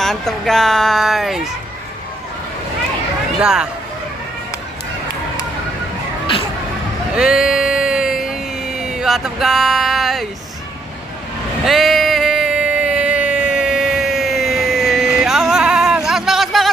mantap guys. Udah. Mantap guys. Awas, bang.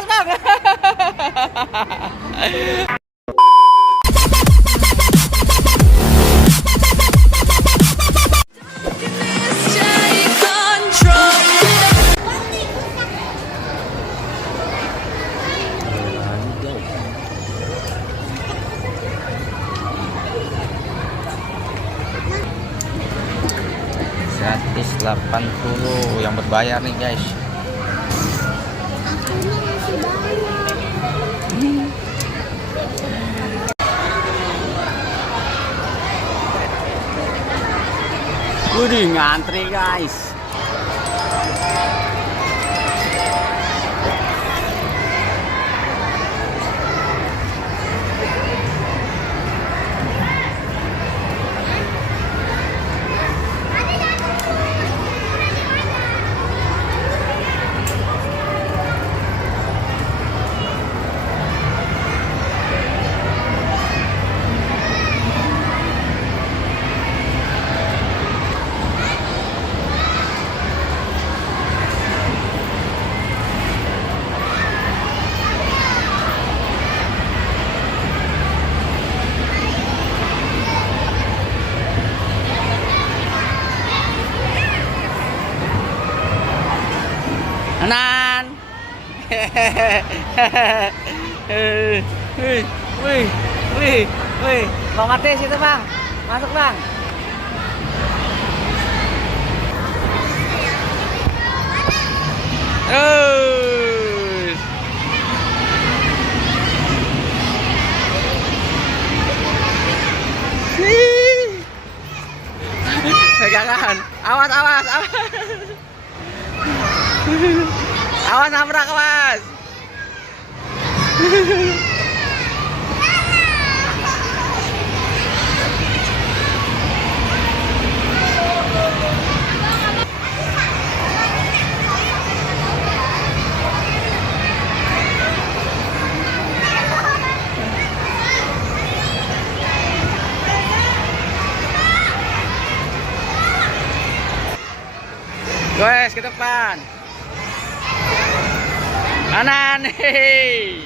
Gratis 80 yang berbayar nih guys. Udah ngantri guys. Anan. Wih. Bang Mati situ bang. Masuk bang. Pegangan. Awas. Awas nabrak awas. Guys, ke depan. Kanan. Hei.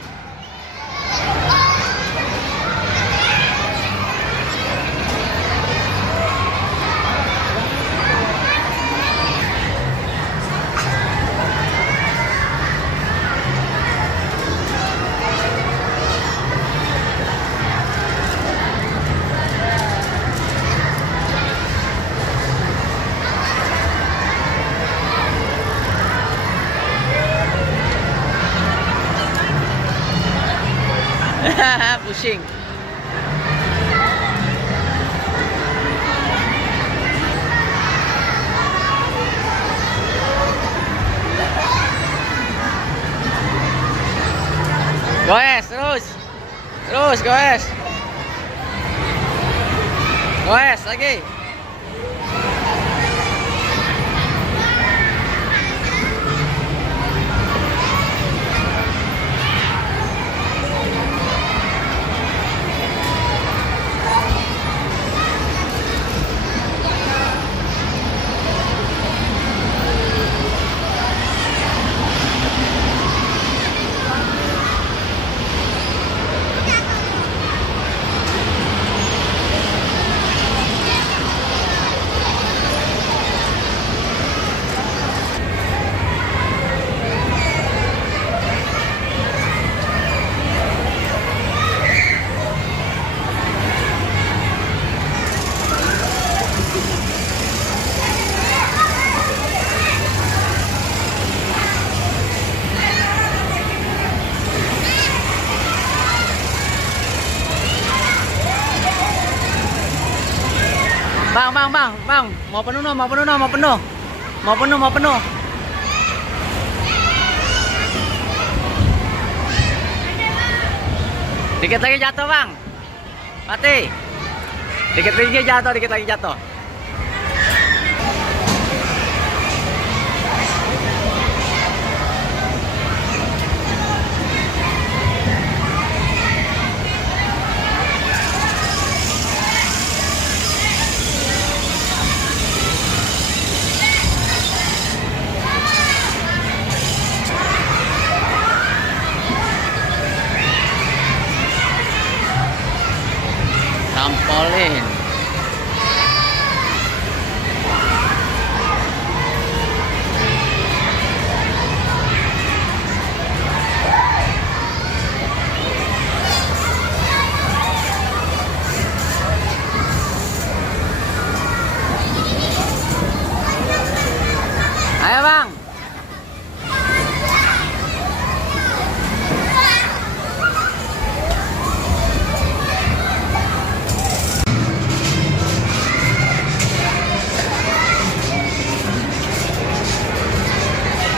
Pusing. Goes terus. Goes lagi. Bang, mau penuh. Dikit lagi jatuh, Bang. Mati. Dikit lagi jatuh.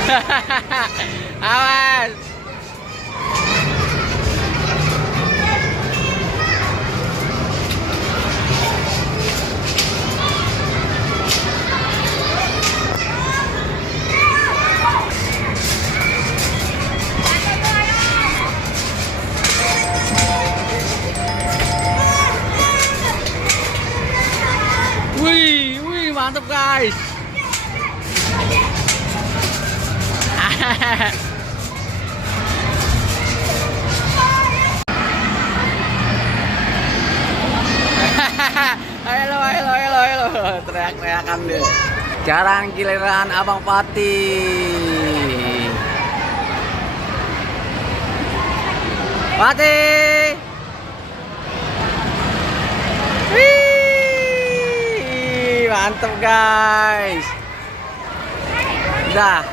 Awas. Wih, wih, mantap guys. Halo, halo, halo, halo. Teriak-teriakan deh. Sekarang giliran Abang Pati. Pati. Wih, mantap guys. Udah.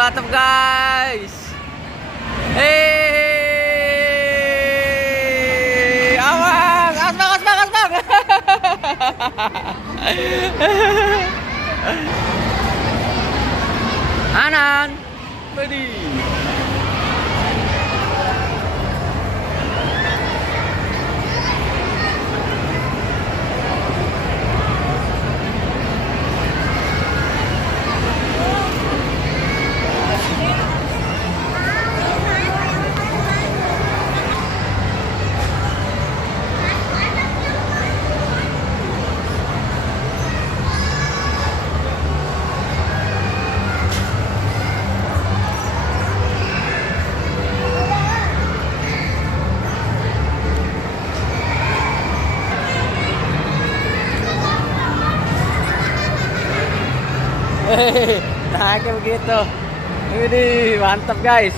Mantap guys. Awas, asbang, asbang, asbang. Anan, bedi. Nah kayak begitu. Ini mantap guys.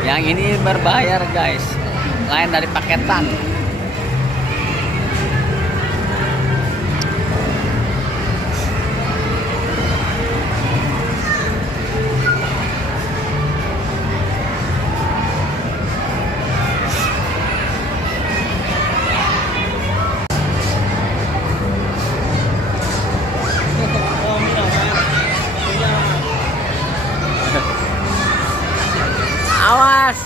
Yang ini berbayar guys, lain dari paketan. Awas.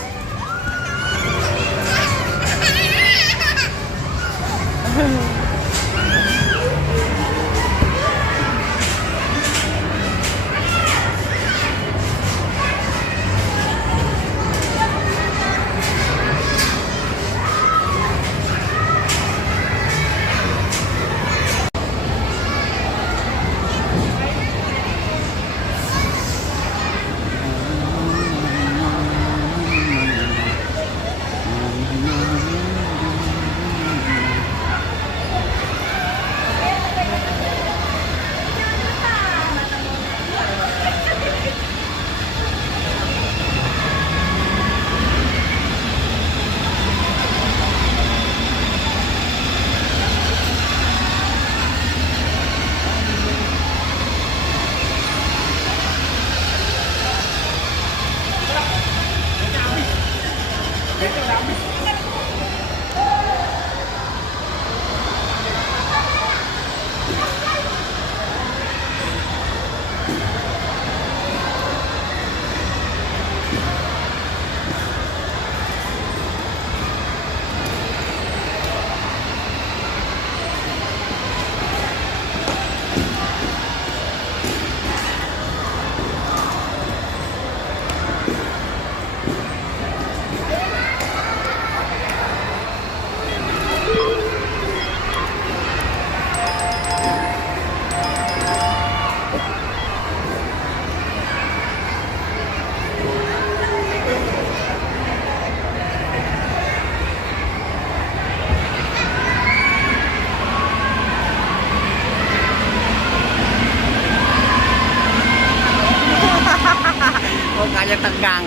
Mukanya tegang.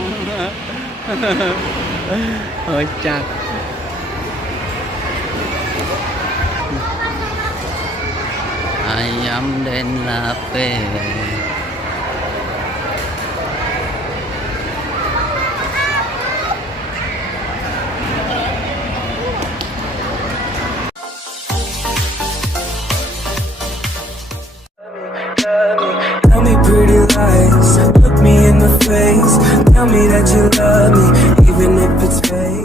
Kocak. Ayam dan lape. Tell me pretty lies, look me in the face. Tell me that you love me, even if it's fake.